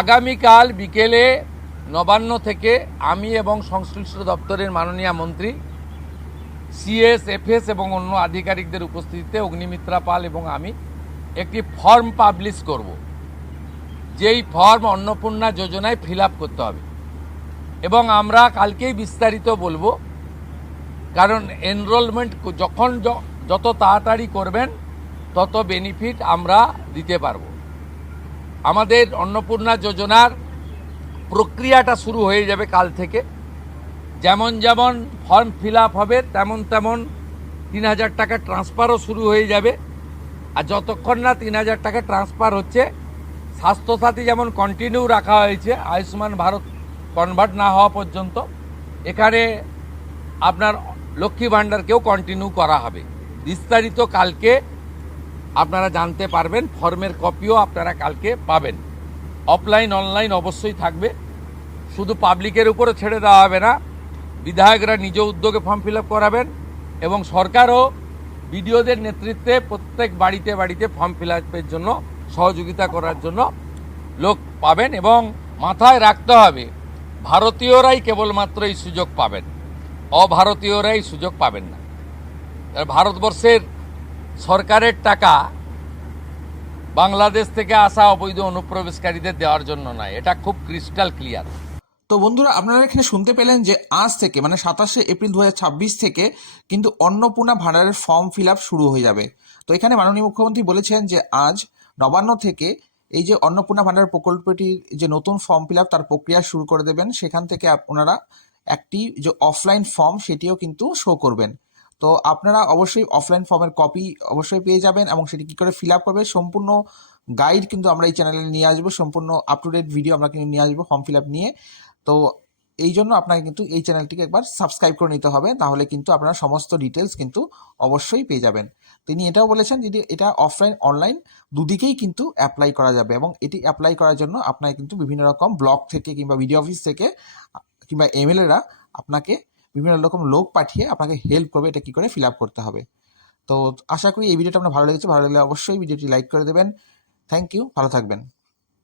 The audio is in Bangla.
আগামীকাল বিকেলে নবান্ন থেকে আমি এবং সংশ্লিষ্ট দপ্তরের মাননীয় মন্ত্রী সিএস এফএস এবং অন্য আধিকারিকদের উপস্থিতিতে অগ্নিমিত্রা পাল এবং আমি একটি ফর্ম পাবলিশ করব, যেই ফর্ম অন্নপূর্ণা যোজনায় ফিল আপ করতে হবে এবং আমরা কালকেই বিস্তারিত বলবো। কারণ এনরোলমেন্ট যখন যত তাড়াতাড়ি করবেন তত বেনিফিট আমরা দিতে পারবো। আমাদের অন্নপূর্ণা যোজনার প্রক্রিয়াটা শুরু হয়ে যাবে কাল থেকে। যেমন যেমন ফর্ম ফিল আপ হবে তেমন তেমন ৩,০০০ টাকা ট্রান্সফারও শুরু হয়ে যাবে। আর যতক্ষণ না ৩,০০০ টাকা ট্রান্সফার হচ্ছে, স্বাস্থ্যসাথী যেমন কন্টিনিউ রাখা হয়েছে আয়ুষ্মান ভারত কনভার্ট না হওয়া পর্যন্ত, এখানে আপনার লক্ষ্মী ভাণ্ডারকেও কন্টিনিউ করা হবে। বিস্তারিত কালকে আপনারা জানতে পারবেন, ফর্মের কপিও আপনারা কালকে পাবেন। অফলাইন অনলাইন অবশ্যই থাকবে, শুধু পাবলিকের উপরে ছেড়ে দেওয়া হবে না, বিধায়করা নিজ উদ্যোগে ফর্ম ফিল আপ করাবেন এবং সরকারও বিডিওদের নেতৃত্বে প্রত্যেক বাড়িতে বাড়িতে ফর্ম ফিল আপের জন্য সহযোগিতা করার জন্য লোক পাবেন। এবং মাথায় রাখতে হবে, ভারতীয়রাই কেবলমাত্র এই সুযোগ পাবেন, অভারতীয়রাই সুযোগ পাবেন না। ভারতবর্ষের সরকারের টাকা বাংলাদেশ থেকে আসা অবৈধ অনুপ্রবেশকারীদের দেওয়ার জন্য নয়, এটা খুব ক্রিস্টাল ক্লিয়ার। তো বন্ধুরা, আপনারা এখানে শুনতে পেলেন যে আজ থেকে মানে ২৭শে এপ্রিল ২০২৬ থেকে কিন্তু অন্নপূর্ণা ভাণ্ডারের ফর্ম ফিল আপ শুরু হয়ে যাবে। তো এখানে মাননীয় মুখ্যমন্ত্রী বলেছেন যে আজ নবান্ন থেকে এই যে অন্নপূর্ণা ভাণ্ডার প্রকল্পটির যে নতুন ফর্ম ফিল আপ তার প্রক্রিয়া শুরু করে দেবেন। সেখান থেকে ওনারা একটি যে অফলাইন ফর্ম সেটিও কিন্তু শো করবেন। তো আপনারা অবশ্যই অফলাইন ফর্মের কপি অবশ্যই পেয়ে যাবেন এবং সেটি কী করে ফিল আপ করবে সম্পূর্ণ গাইড কিন্তু আমরা এই চ্যানেলে নিয়ে আসবো, সম্পূর্ণ আপ টু ডেট ভিডিও আমরা কিন্তু নিয়ে আসবো ফর্ম ফিল আপ নিয়ে। তো এই জন্য আপনাকে কিন্তু এই চ্যানেলটিকে একবার সাবস্ক্রাইব করে নিতে হবে, তাহলে কিন্তু আপনারা সমস্ত ডিটেলস কিন্তু অবশ্যই পেয়ে যাবেন। তিনি এটাও বলেছেন যে এটা অফলাইন অনলাইন দুদিকেই কিন্তু অ্যাপ্লাই করা যাবে এবং এটি অ্যাপ্লাই করার জন্য আপনাকে কিন্তু বিভিন্ন রকম ব্লক থেকে কিংবা বিডিও অফিস থেকে কিংবা এমএলএরা আপনাকে বিভিন্ন রকম লোক পাঠিয়ে আপনাকে হেল্প করবে এটা কী করে ফিল আপ করতে হবে। তো আশা করি এই ভিডিওটা আপনার ভালো লেগেছে। ভালো লাগলে অবশ্যই ভিডিওটি লাইক করে দেবেন। থ্যাংক ইউ, ভালো থাকবেন।